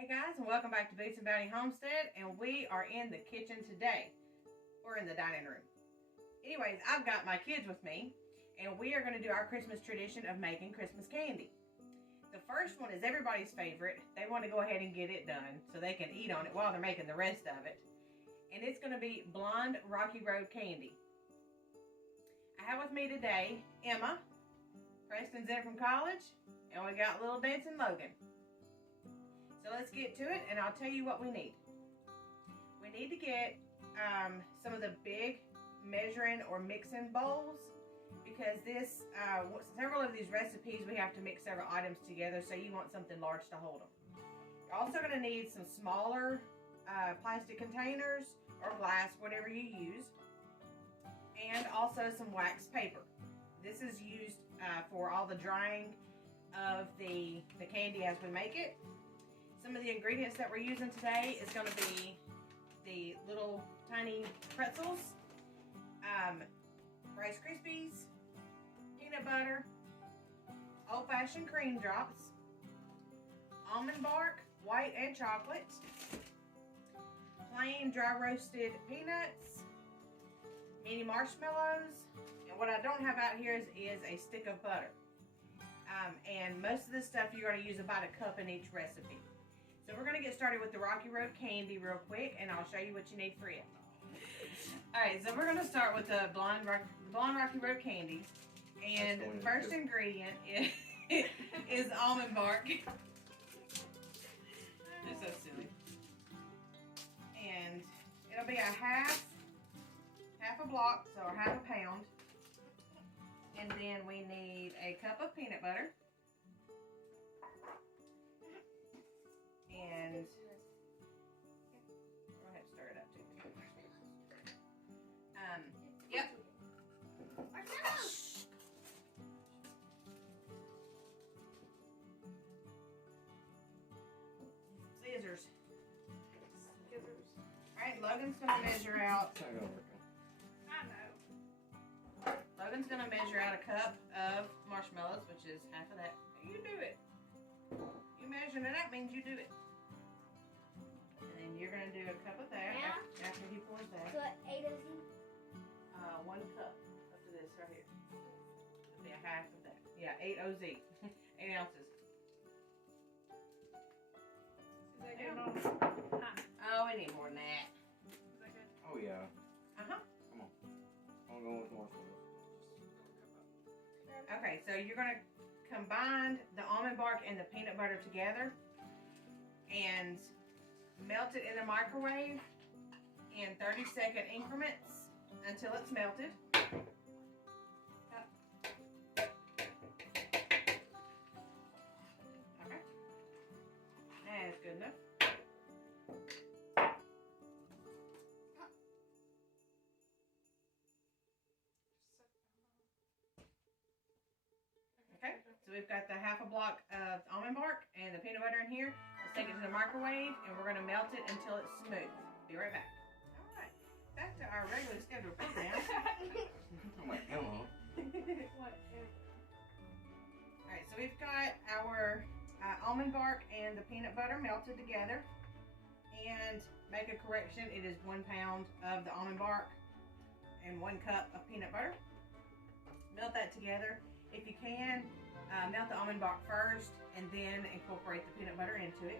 Hey guys, and welcome back to Boots and Bounty Homestead, and we are in the kitchen today. We're in the dining room. Anyways, I've got my kids with me, and we are going to do our Christmas tradition of making Christmas candy. The first one is everybody's favorite. They want to go ahead and get it done so they can eat on it while they're making the rest of it. And it's going to be blonde Rocky Road candy. I have with me today Emma. Preston's in from college, and we got little dancing Logan. So let's get to it, and I'll tell you what we need. We need to get some of the big measuring or mixing bowls, because this several of these recipes we have to mix several items together, so you want something large to hold them. You're also going to need some smaller plastic containers or glass, whatever you use, and also some wax paper. This is used for all the drying of the candy as we make it. Some of the ingredients that we're using today is going to be the little tiny pretzels, Rice Krispies, peanut butter, old-fashioned cream drops, almond bark, white and chocolate, plain dry roasted peanuts, mini marshmallows, and what I don't have out here is a stick of butter. And most of this stuff you're going to use about a cup in each recipe. So we're going to get started with the Rocky Road candy real quick, and I'll show you what you need for it. Alright, so we're going to start with the blonde Rocky Road candy. And the first ingredient is almond bark. It's so silly. And it'll be a half a block, so half a pound. And then we need a cup of peanut butter. And go ahead and stir it up too. Yep. Scissors. Alright, Logan's gonna measure out. I know. Logan's gonna measure out a cup of marshmallows, which is half of that. You do it. You measuring it out means you do it. And then you're going to do a cup of that after he pours that. So 8 of these? 1 cup up to this right here. It'll be a half of that. Yeah, 8 OZ. 8 ounces. Is that good? Oh, we need more than that. Is that good? Oh yeah. Uh-huh. Come on. I'm going with marshmallows. Okay, so you're going to combine the almond bark and the peanut butter together and melt it in the microwave in 30-second increments until it's melted. Okay, that's good enough. Okay, so we've got the half a block of almond bark and the peanut butter in here. Let's take it to the microwave, and we're going to melt it until it's smooth. Be right back. All right, back to our regularly scheduled program. I'm like, Emma. All right, so we've got our almond bark and the peanut butter melted together. And make a correction, it is 1 pound of the almond bark and 1 cup of peanut butter. Melt that together. If you can, melt the almond bark first and then incorporate the peanut butter into it.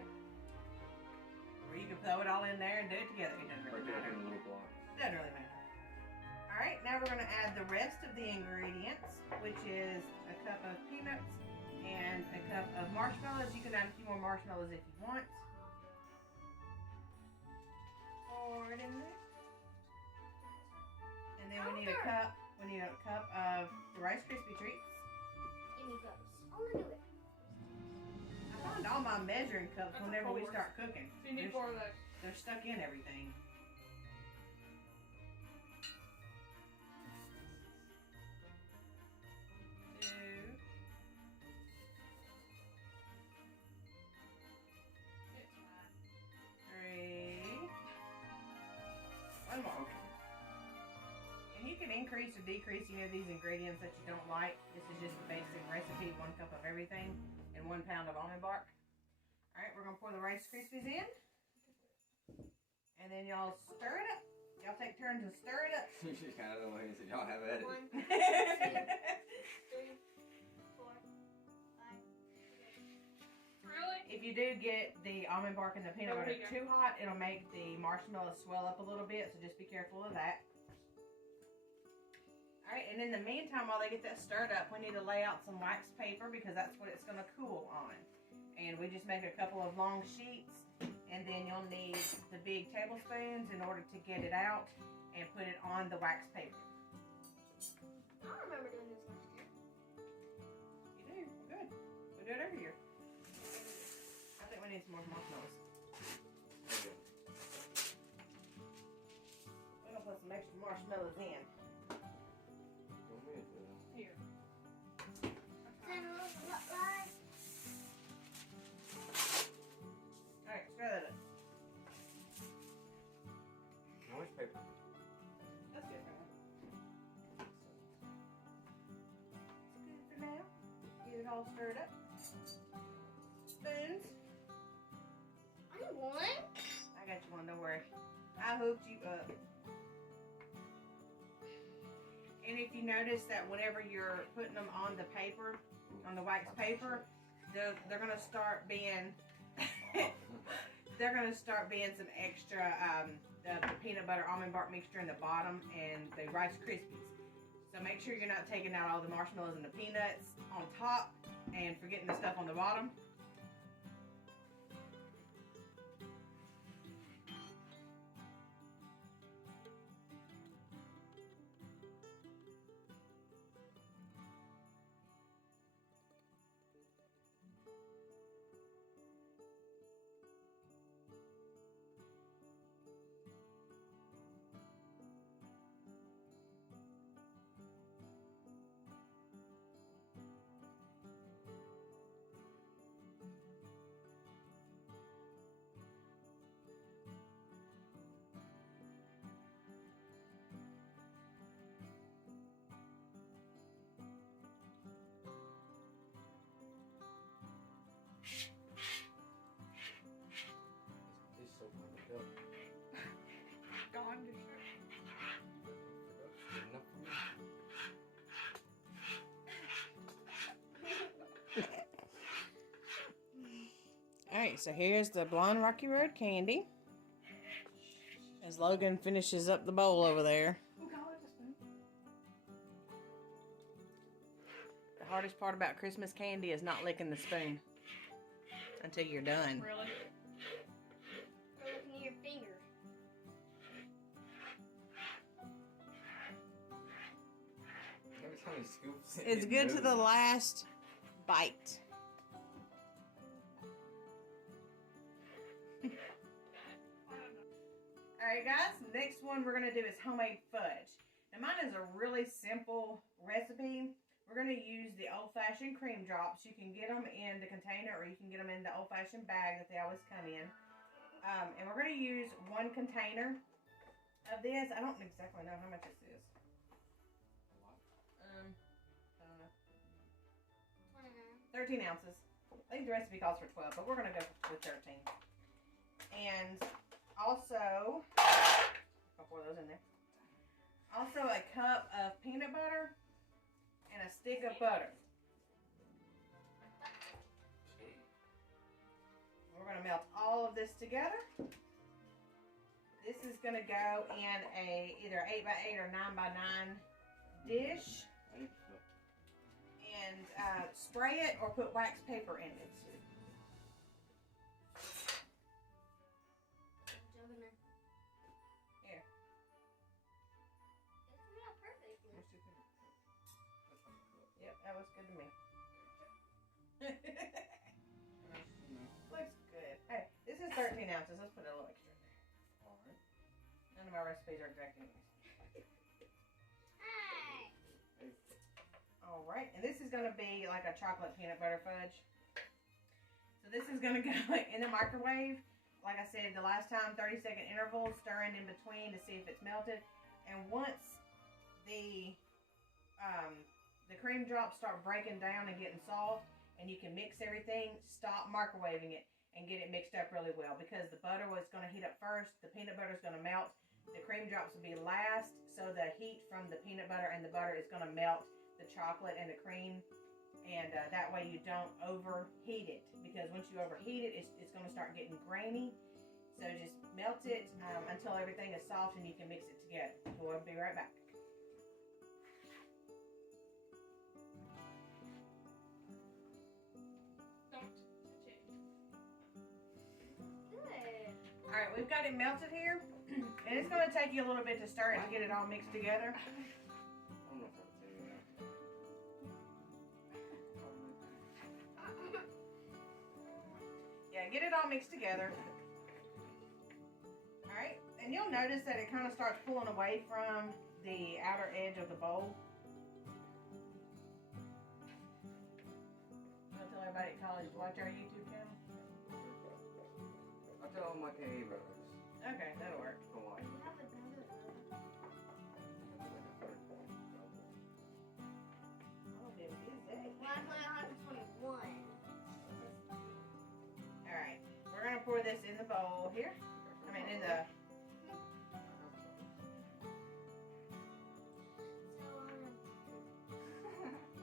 Or you can throw it all in there and do it together. It doesn't really Right there matter. in a little block. Doesn't really matter. Alright, now we're going to add the rest of the ingredients, which is a cup of peanuts and a cup of marshmallows. You can add a few more marshmallows if you want. Pour it in there. And then we need a cup of the Rice Krispie treats. Give me those. I'm gonna do it. I find all my measuring cups That's whenever we 4. start cooking. So you need 4 of those. They're stuck in everything. Two. Three. 1 more. And you can increase or decrease any of these ingredients that you don't like. This is just the basic recipe, 1 cup of everything and 1 pound of almond bark. Alright, we're going to pour the Rice Krispies in. And then y'all stir it up. Y'all take turns and stir it up. She's kind of the way that y'all have at it. 1, 2, 3, 4, 5. Really? If you do get the almond bark and the peanut butter too hot, it'll make the marshmallows swell up a little bit, so just be careful of that. Alright, and in the meantime, while they get that stirred up, we need to lay out some wax paper because that's what it's going to cool on. And we just make a couple of long sheets, and then you'll need the big tablespoons in order to get it out and put it on the wax paper. I don't remember doing this last year. You do? Good. We do it every year. I think we need some more marshmallows. Okay. We're going to put some extra marshmallows in. Don't miss it. Here. Alright, stir that up. Orange paper. That's good for now. It's good for now. Get it all stirred up. Spoons. I need one. I got you one, don't worry. I hooked you up. And if you notice that whenever you're putting them on the paper, on the wax paper, they're gonna start being some extra the peanut butter almond bark mixture in the bottom and the Rice Krispies. So make sure you're not taking out all the marshmallows and the peanuts on top and forgetting the stuff on the bottom. It's so fucked up. Gone to shit. Good enough for me. Alright, so here's the Blonde Rocky Road candy. As Logan finishes up the bowl over there. Who called it a spoon? The hardest part about Christmas candy is not licking the spoon until you're done. Really? Or looking at your finger. Every time he scoops it, It's it good to the moves. last bite. Alright guys, next one we're going to do is homemade fudge. Now mine is a really simple recipe. We're going to use the old-fashioned cream drops. You can get them in the container or you can get them in the old-fashioned bag that they always come in. And we're going to use 1 container of this. I don't exactly know how much this is. I don't know. 13 ounces. I think the recipe calls for 12, but we're going to go with 13. And also, I'll pour those in there. Also a cup of peanut butter and a stick of butter. We're going to melt all of this together. This is going to go in a either 8x8 or 9x9 dish. And spray it or put wax paper in it. Jump in there. Here. It's coming out perfectly. Yep, that looks good to me. Looks good. Hey, this is 13 ounces. Let's put a little extra in there. Alright. None of my recipes are exact anyways. Hi. Alright, and this is going to be like a chocolate peanut butter fudge. So this is going to go in the microwave. Like I said, the last time, 30-second intervals, stirring in between to see if it's melted. And once the cream drops start breaking down and getting soft, and you can mix everything, stop microwaving it. and get it mixed up really well, because the butter was going to heat up first, the peanut butter is going to melt, the cream drops will be last, so the heat from the peanut butter and the butter is going to melt the chocolate and the cream, and that way you don't overheat it, because once you overheat it, it's going to start getting grainy. So just melt it until everything is soft and you can mix it together. We'll be right back. Don't touch it. Good. Alright, we've got it melted here. And it's going to take you a little bit to stir it to get it all mixed together. I don't know if I would tell you that. Yeah, get it all mixed together. Alright, and you'll notice that it kind of starts pulling away from the outer edge of the bowl. I'll tell everybody at college to watch our YouTube channel. I tell all my candy brothers. Okay, that'll work. Go watch. You have another Oh, they're busy. When I play 121. Alright, we're going to pour this in the bowl here. I mean, in the...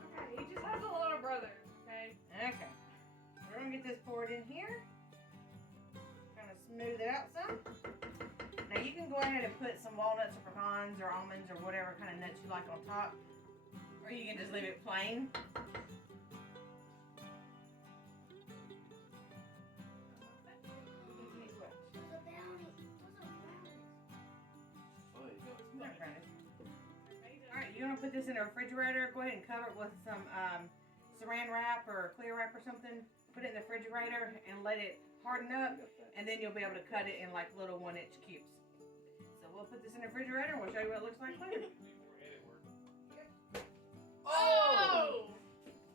Okay, he just has a lot of brothers, okay? Okay. We're going to get this poured in here. Kind of smooth it out some. Now you can go ahead and put some walnuts or pecans or almonds or whatever kind of nuts you like on top. Or you can just leave it plain. There's a bounty. Alright, you're going to put this in the refrigerator. Go ahead and cover it with some saran wrap or clear wrap or something. Put it in the refrigerator and let it harden up. And then you'll be able to cut it in like little 1-inch cubes. So we'll put this in the refrigerator and we'll show you what it looks like later. Oh!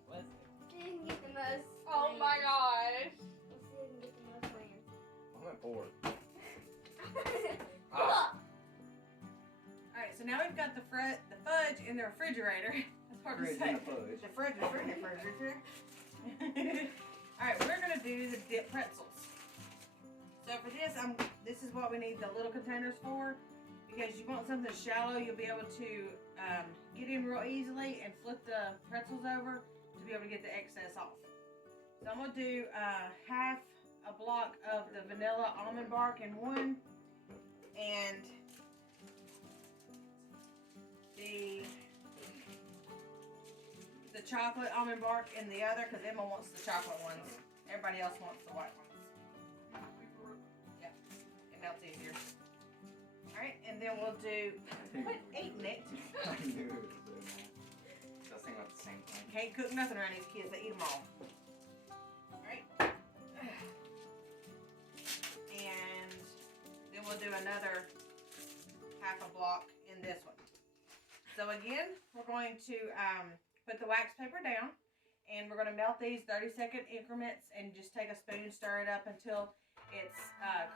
What? See if you can get the most. Oh my gosh. Let's see if we can get the most lands. I'm at 4. Ah. Alright, so now we've got the fudge in the refrigerator. That's hard to Fridge say. and the fudge. The fudge is in the refrigerator. Alright, we're going to do the dip pretzels. So for this, this is what we need the little containers for, because you want something shallow you'll be able to get in real easily and flip the pretzels over to be able to get the excess off. So I'm going to do half a block of the vanilla almond bark in one, and the chocolate almond bark in the other, because Emma wants the chocolate ones. Everybody else wants the white ones. It melts easier. Alright, and then we'll do, quit eating it. I knew it was there, man. So I was thinking about the same thing. Can't cook nothing around these kids, they eat them all. Alright. And then we'll do another half a block in this one. So again, we're going to put the wax paper down, and we're going to melt these 30-second increments and just take a spoon, stir it up until it's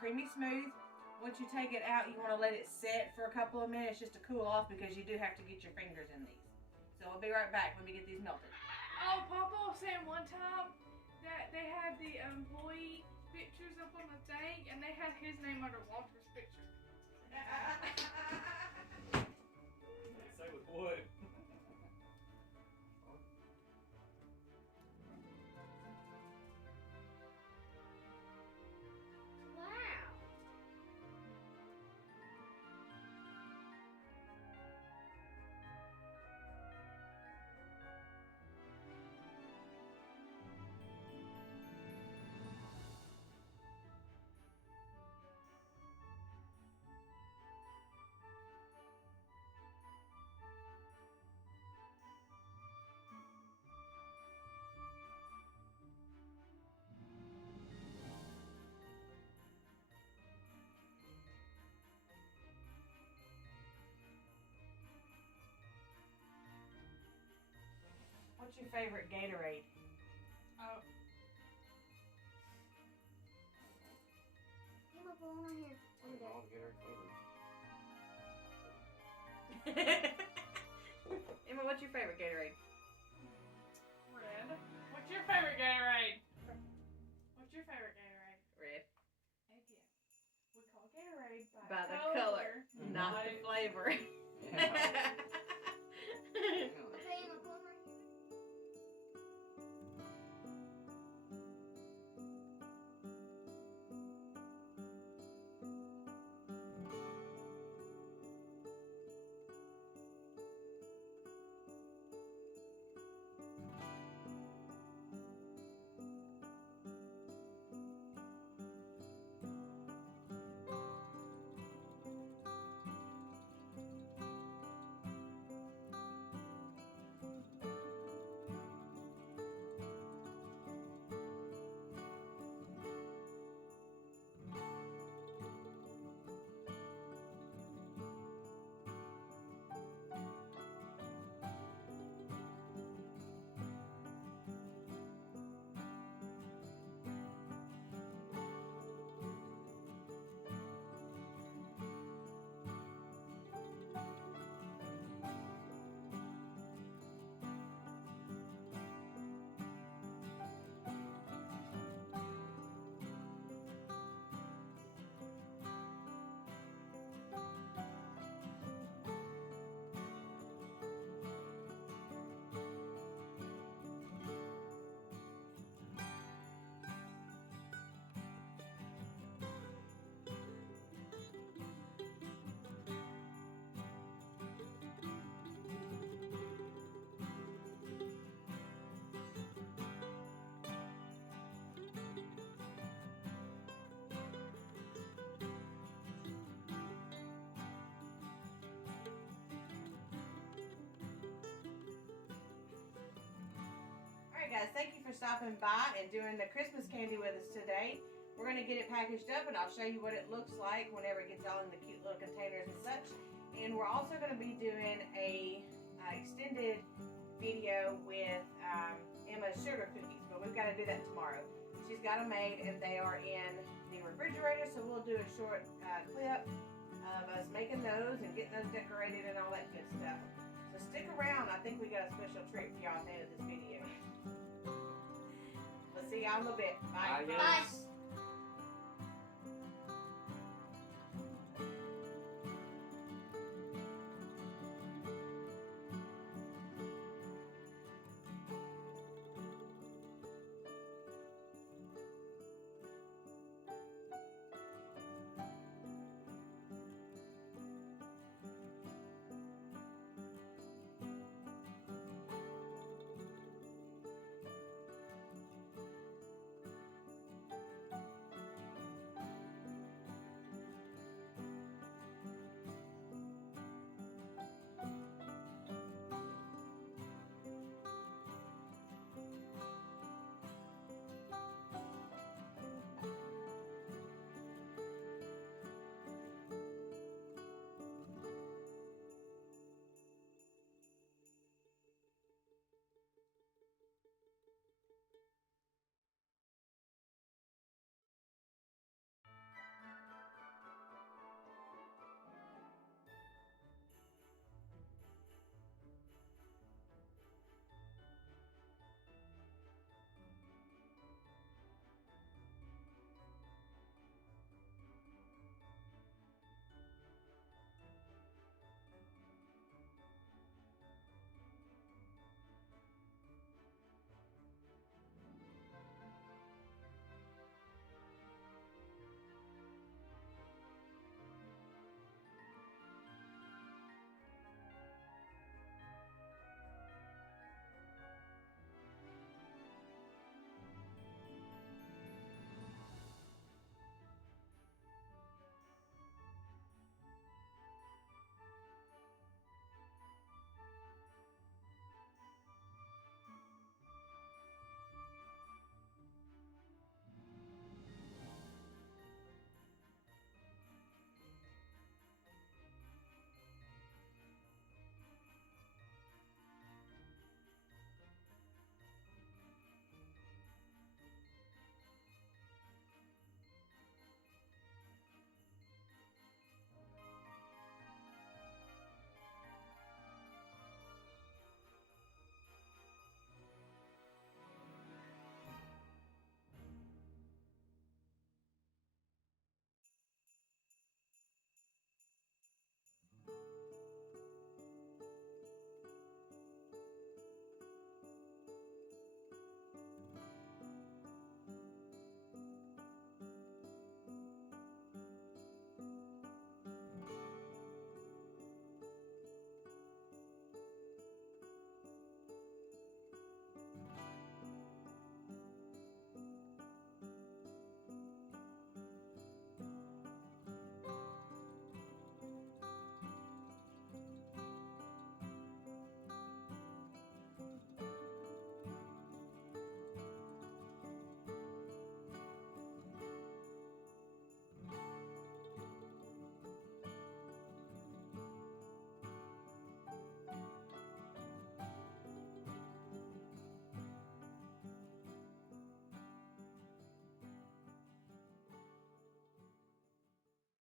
creamy smooth. Once you take it out, you want to let it set for a couple of minutes just to cool off, because you do have to get your fingers in these. So we'll be right back when we get these melted. Oh, Papa was saying one time that they had the employee pictures up on the thing, and they had his name under Walter's picture. Say with wood. Wow. What's your favorite Gatorade? Oh. Get my phone on here. I'll get her flavor. Emma, what's your favorite Gatorade? Red. What's your favorite Gatorade? What's your favorite Gatorade? flavor. Yeah. Okay, and I'll put 'em right here. Alright guys, thank you for stopping by and doing the Christmas candy with us today. We're going to get it packaged up and I'll show you what it looks like whenever it gets all in the cute little containers and such. And we're also going to be doing a extended video with Emma's sugar cookies, but we've got to do that tomorrow. She's got them made and they are in the refrigerator, so we'll do a short clip of us making those and getting those decorated and all that good stuff. So stick around, I think we got a special treat for y'all at the end of this video. We'll see y'all in a little bit. Bye. Adios. Bye.